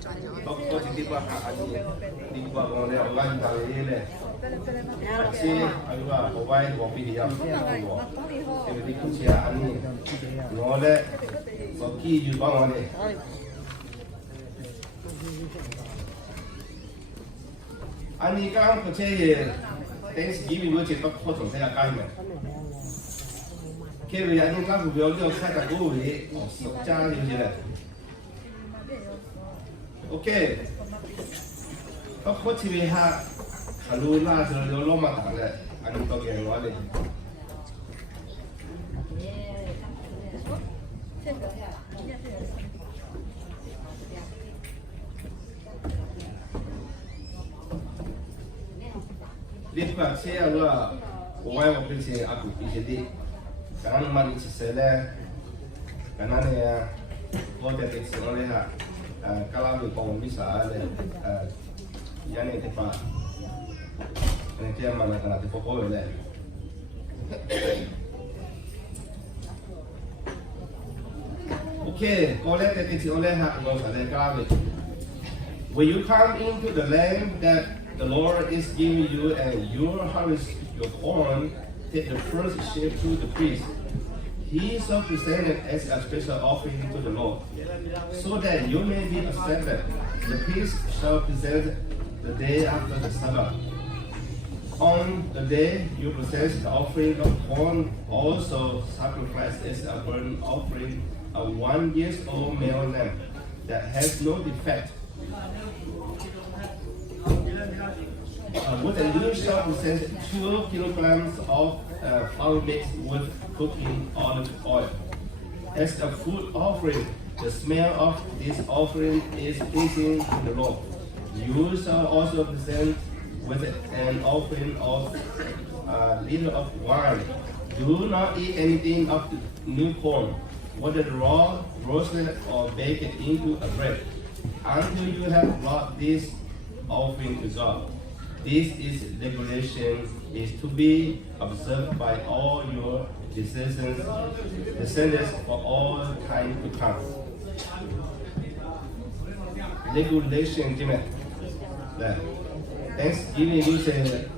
Kau jadi bahan ani di buat oleh orang dari ini. Asyik, ayuh, pawai, kopi dia. Jadi kucing ani, oleh kopi juga oleh. Ani kan kucing, Thanksgiving 我接到火种在干的。佢為人家目標就開個嗰位熟家了嘅咧。OK， 咁好似你下係路拉就有攞乜嘢咧？อันนี้ตัวเก่งว่าเลยเรียกว่าเชื่อว่าผมว่าผมเป็นเชื่ออากูพิเศษดีการนั้นมันอิสระเลยการนั้นเนี่ยก็จะติดสิ่งอะไรฮะkalau di kaum bisa yang ini tepat ini dia mana kena dipokok oleh okay kalau kita oleh hak kita oleh kalau when you come into the land that the Lord is giving you and your harvest your corn take the first share to the priest. He shall present it as a special offering to the Lord, so that you may be accepted. The priest shall present the day after the Sabbath. On the day you present the offering of corn, also sacrifice as a burnt offering a 1 year old male lamb that has no defect. With a you shall present 2 kilograms of flour mixed with cooking olive oil. As a food offering, the smell of this offering is pleasing to the Lord. You shall also present with an offering of a liter of wine. Do not eat anything of new corn, whether raw, roasted, or baked into a bread, until you have brought this offering to God. This is regulation is to be observed by all your descendants for all time to come. Regulation ใช่ไหมแต่ Thanksgiving รู้สึก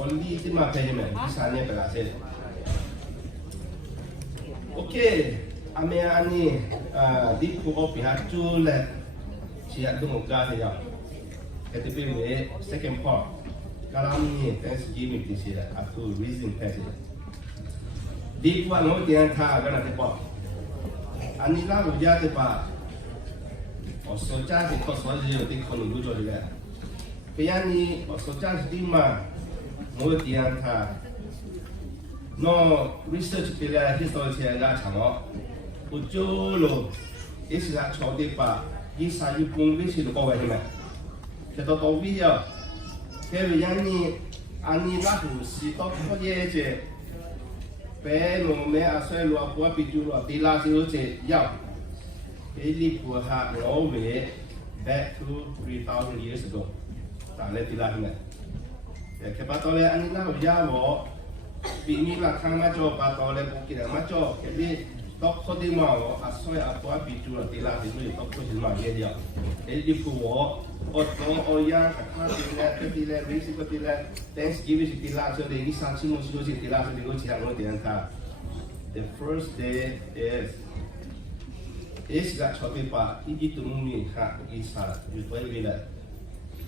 only ที่มาเพย์ไหมที่สารเนี่ยเป็นอะไรโอเคอันนี้ดิคูออปิฮาจูเล่เชียร์ดูงการที่ยาวแต่ที่เป็น second part kalau ni Thanksgiving di sini aku reason passage. Di kuat no dia kah kan ada apa? Ani lah ujar apa? Osoja si kau soal dia di kau nunggu jauh juga. Kaya ni osoja si mana no dia kah? No research bila history saya dah cakap. Ujung lo istilah cakap apa? Istilah you pun mesti lu kau macam mana? Kita tahu dia. 因為安尼拉胡是到乜嘢啫？俾路咩阿衰路阿婆俾住落地拉少隻腰，俾呢個客攞về back to 3,000 years ago， 但係地拉咩？其實把到咧安尼拉胡呀我，俾咪拉康乜做把到咧冇見人乜做，其實到嗰啲嘛我阿衰阿婆俾住落地拉少隻到嗰啲嘛嘢掉，俾呢個我當我呀，他哋咧，嗰啲咧，美式嗰啲咧 ，Thanksgiving 是啲啦，所以你三千蚊少少啲啦，所以你嗰次我點睇 ？The first day is 個錯別吧，呢啲東西嚇，依啥，要對佢咧，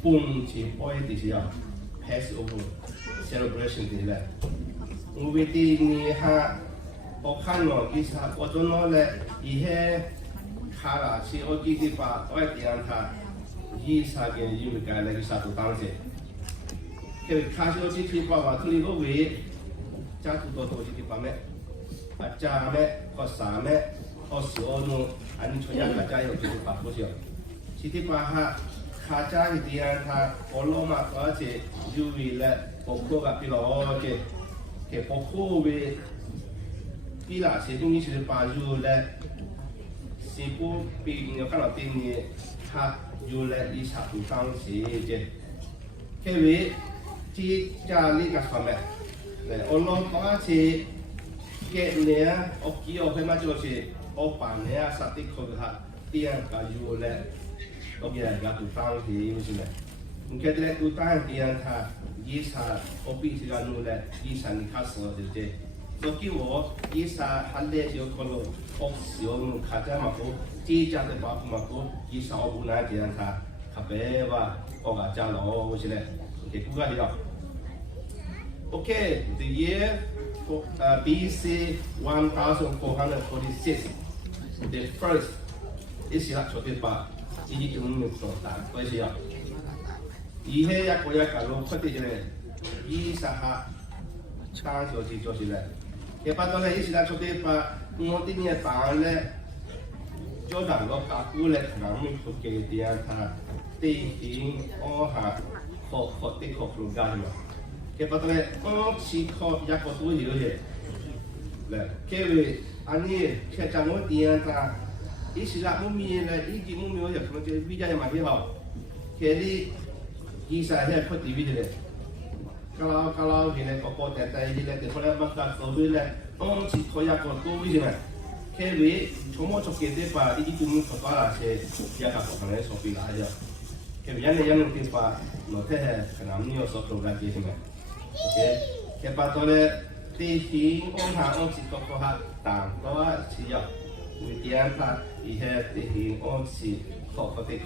半次開啲時候 ，Passover celebration 啲咧，我為啲你嚇，我看我依啥，我做我咧，依些卡啦，是我記啲吧，我點睇？依啥嘅要唔計咧？啥都當啫。其實卡少啲啲話話，佢哋嗰位揸住多多啲啲咩？阿揸咩？個啥咩？個少弄，อันนี้ช่วยยังกระจายอยู่ที่ปากผู้เชี่ยวที่ปากฮะข้าจ้างที่อันท่าพอลงมาก็จะยูวีและปกคู่กับพี่ล้อเจ้เก็บปกคู่วีพี่ละเสียตรงนี้คือปายูและสิบูปีเงาขนาดนี้ฮะยูและอีสานตั้งสีเจ้แค่วิที่จะเรียกกันไหมเนี่ยอารมณ์ก็จะเกณฑ์เนี่ยออกกี่ออกให้มาจุดสิออกป่านเนี่ยสัตว์ที่คนฮะเตี้ยกับยูและ OK，要读当题为什么？你看这读当题啊，他以上我必须要努力，以上你开始对不对？所以我以上还得就可能学习我们看着嘛个，这家的爸爸嘛个，以上我不难这样他，他别话我个家老为什么？给顾个的了。Okay, the year BC 1446, the first Islam chotipa, ini umum sultan. Kau siapa? Ihe ya kau ya kalau kau tidak, ini sah cang jodoh jodoh le. Kepada orang Islam chotipa, mungkin ni tangan le, jodoh lo kaku le, kami tu kemudian ta, tihin orang kau tik kau keluar ni. Kepada orang si kau ya kau tu hidup je. Le, kewe, ani kecanggih dia ta, Islam mumi le, ini mumi orang macam bijak yang macam apa? Kali kisah dia kau TV je. Kalau ini kau tetai ini le, kalau makan kau le, orang si kau ya kau tu je le. Kewe, cuma coklat depa, ini cuma kepala se, ya kau kena sopi lah aja. Kewe yang depa, nanti kena ni orang sopi lagi je le. Okay, kepada le tihin orang si kau tang kau siap, kemudian ta tihin orang si kau kena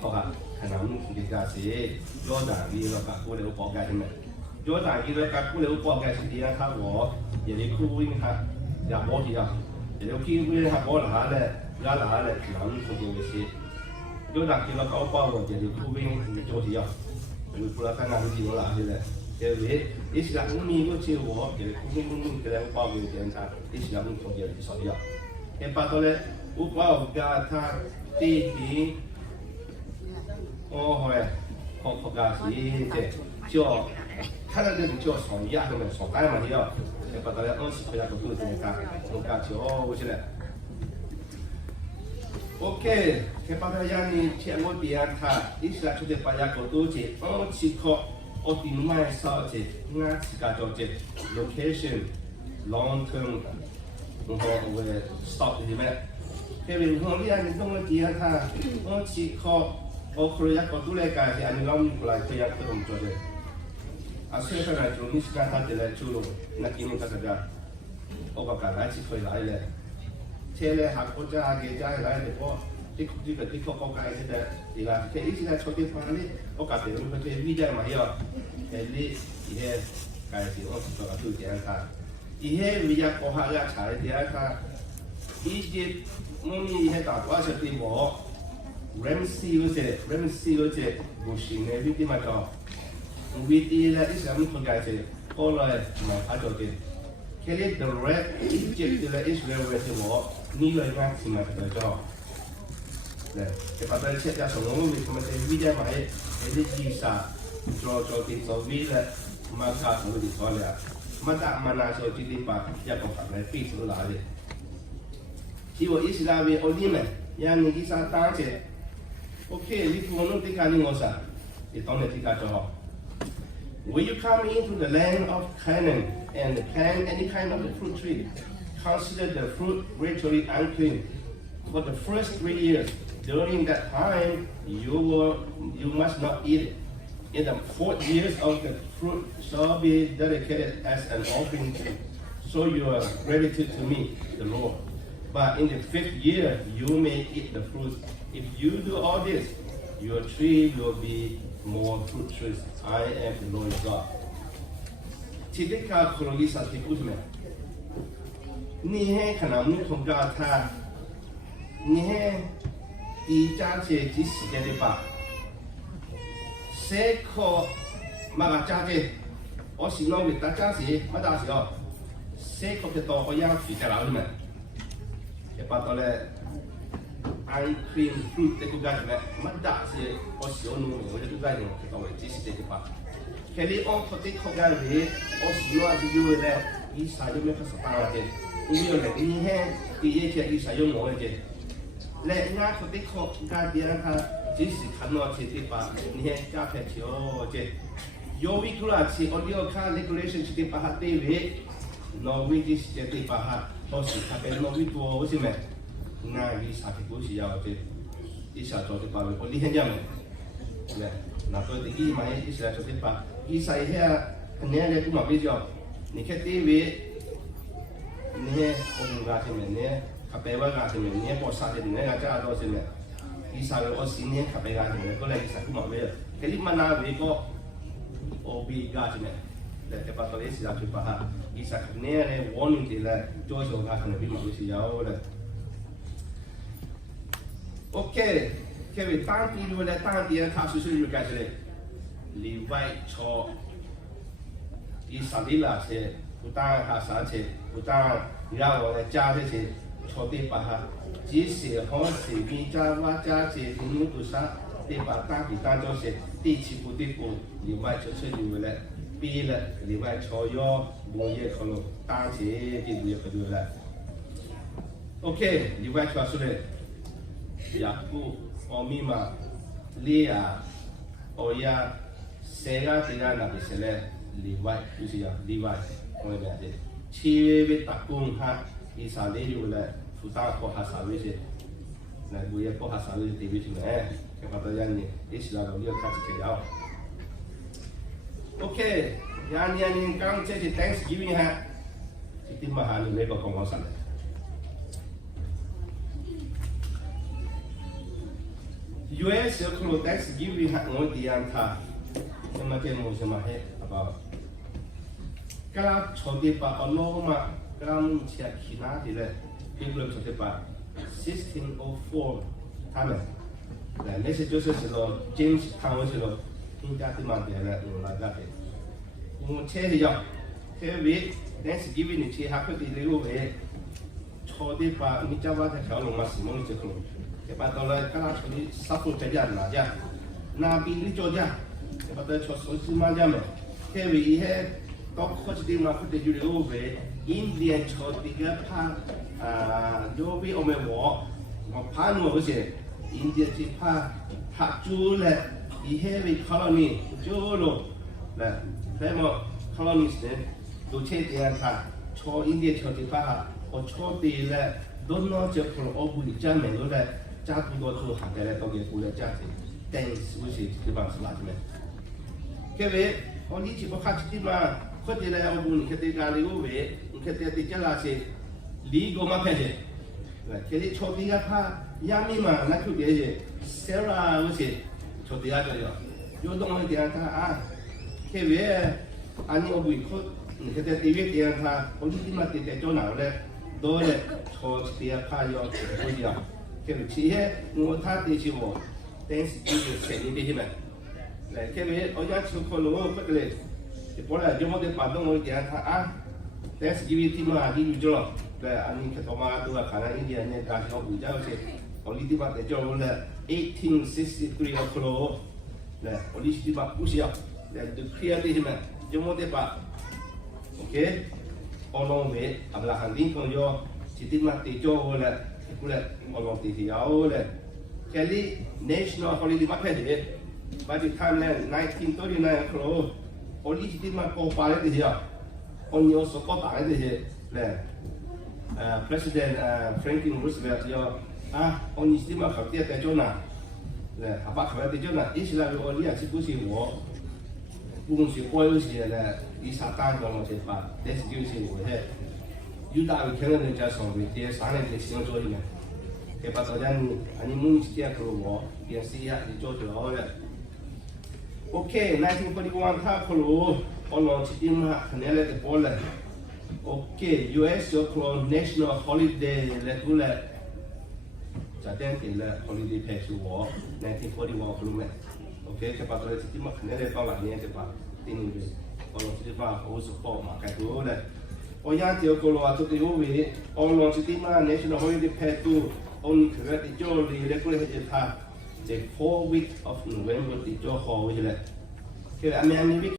kita si Jordan niเรากับกูเลยอุปกรณ์ใช่ไหม Jordan นี่เรากับกูเลยอุปกรณ์สิ่งที่เขาบอกอย่างนี้กูวิ่งฮะอย่าบอกทีอ่ะอย่างนี้กูวิ่งฮะบอกหลาเลยเราคนเดียวสิ Jordan ที่เราเอาบอกว่าอย่างนี้กูวิ่งโจทีอ่ะเป็นกูรักงานที่เราหลาใช่ไหมJadi, Islam ini macam apa? Jadi, mungkin kita bawa ke dalam Islam itu jadi soalnya. Kepada le, upah kata tihi, oh hoi, kau kasih je, jo, kalau dia jo soalnya tu macam soalnya macam dia. Kepada le, orang supaya kau tu mereka jo, macam le. Okay, kepada yang ni cikgu dia kata Islam tu dia payah kau tu je, orang cikgu optimize nga skajoje location long term we stop di me Kevin hong dia ni dong dia tha o chi kho o kroya ko tu le ka si ani long pulai ko ya ko dong jode asal kana jo ni ska ta de le chu lo na ki ni ka ga o ka la chi ko lai le che le ha ko ja ge ja lai de koที่เขาเข้าใกล้ที่จะดีละที่อิสระชดที่ฟังนี่โอกาสเดี๋ยวมันจะวิจัยมาเยอะเห็นนี่อีเห่ใกล้สิโอ้สุดก็คือเดียร์ค่ะอีเห่วิจัยโอหะยาฉายเดียร์ค่ะอีจิตมึงมีเห่ต่างว่าจะตีบอก REM-C บุชิงในวิธีมาต่อวิธีและอิสระมันคนใกล้สิก็เลยมาพัฒนาตัวแค่เรียก the red อีจิตและอิสระเวทีบอกนี่เลยง่ายสิมาตัวจ่อKepada setiap semua macam video mai, ini bisa jadi soal maka perlu disoalnya. Mata mana soal jadi pak, ya kau pakai pisau lagi. Siapa Islam orang yang ni kisah tanya, okay, itu orang tiga ni ngosa, itu orang tiga jawab. When you come into the land of Canaan and plant any kind of fruit tree, consider the fruit ritually unclean for the first 3 years. During that time, you must not eat it. In the 4th years of the fruit shall be dedicated as an offering, so you are ready to meet the Lord. But in the 5th year, you may eat the fruit. If you do all this, your tree will be more fruitful. I am the Lord God. ที่ได้ข่าวโครงการที่พูดมานี่ให้ขนมนี่ของกาธานี่ให้一家姐几时间的吧？谁可马个家姐？我是那位大家姐，马大姐哦。谁可去到我养肥在哪里面？也把到了unclean fruit 的国家里面，马大姐我是我农民，我就国家里面到位几时间的吧？可是我到底国家里，我是那是有的，以前有没有开始打的？有的，你看第一天以前有我的。และงานคนที่เขาการเดียร์ค่ะจิสิขันนอจิติปะนี่กาเพชโยเจโยวิคุลาจิออดิโอค่ะ regulation จิติปะฮัตเตวินอวิจิจิติปะฮัตโอสิคาเป็นนอวิตัวใช่ไหมงานวิสาธิกุศิยาเจอิสาโจติปะวิโอลิเห็นยังไง是嘞，那所以第一嘛，伊是来做啲吧，伊晒遐，你咧都嘛比较，你看地位，你我们家前面呢，卡白话家前面，你包啥的，你那家多前面，伊晒我新年卡白家前面，过来伊晒都嘛比，佢啲乜那为个，我比家前面。แต่ปัตตานีสิราชุปะฮะอีสักเนี่ยเนี่ยวอร์นิ่งที่เลยโจโฉกาขนาดที่มันสิยาวเลยโอเคแค่ไปตั้งที่ดูเลยตั้งที่ข้าศึกอยู่กันเลยลีไวชออีสันติลาเชอุตานข้าสารเชอุตานยาวเลยจ้าเชชอที่ปะฮะจีเสียห้องสีมีจ้าวาจ้าเชที่มุตุสะที่ปะตั้งที่ตั้งโจเชที่ชิบุติปุลีไวชอเชอยู่เลยปี了，另外朝阳工业可能当前的也很多了。OK， 另外说出来，雅虎、奥米嘛、利亚、欧亚、三个这个那边是嘞，另外就是呀，另外我们的7月打工哈，伊啥的有嘞，负担过哈啥位些，那我也过哈啥位地位去嘞，给发到人呢，一起来我们要开始给要。OK， yang kang jadi Thanksgiving ha, itu mahal ni mereka kawasan. US kalau Thanksgiving ha ngodian tha, semakin macam he apa? Kalau chodi pa Allah ma, kalau siap kina di le, people chodi pa 1604 他们，那些就是说 James 他们说。应该是蛮点的，那个的。我车是要，车位，但是因为你车还可以留位，错的话，你叫我在条路嘛，是么就可能，就把到了，刚刚从你杀猪在家拿家，那边你做家，就把到错手指嘛家嘛，车位伊些，到或者地嘛，或者就留位，印度错的个怕有位我们我怕我些，印度只怕猪嘞。伊迄位 colony 就咯，来，那么 colonies 呢，都切点他，朝印度朝地方，我朝地嘞，都拿着可能我不理解没有嘞，家不多做下个嘞，都给过来家庭，但是不是地方是哪里面？各位，我理解不卡起的嘛，或者嘞，我不你看这家里有位，你看这家那些，离个嘛拍的，来，这里朝地个怕，亚米嘛，那就这些，Sarah 那些。做第二个哟，有东西第二他啊，特别安尼我委屈，你看在地位第二他，我你起码得在做哪嘞，多嘞，做第二他要做不了，特别其实我他的是我，但是就是前面的什么，来特别我要出口路不得嘞，就过来就我得把东我第二他啊，但是因为地嘛地有做，对，安尼看到嘛都要看那印第安人家乡回家去。我哩地方在叫我嘞1863个克罗，嘞，我哩地方不需要，嘞，就 clear 的什么，就我得把 ，OK， 我弄为，阿拉肯定讲要，是地方得叫我嘞，过来我弄得要嘞，这里 national holiday 嘛拍的，by the time 嘞1939克罗，我哩地方搞发的这些，我有所搞大的这些，嘞，President Franklin Roosevelt 要。我你起码考第在做哪？好吧，考在做哪？一起来我你也是不是我，不管是我有些呢，你啥单个我才发，但是就是我嘿，有大有可能人家上面这3年的想做的呢，给把大家你梦想给我，也是一下你做就好了。OK，1941他可能我弄起点嘛，可能来的过来。OK，US 有可能 National Holiday 来过来。在当地嘞 ，holiday 拍摄我1941可能嘞 ，OK， 就把这些地方可能来到哪年就把定定的，我弄这地方好是好嘛，该多嘞。我养这个咯，做的有为，我弄这地方national holiday 拍摄，我们可能得叫你来过来就他，这4 week of November 得叫好起来，这安排安排。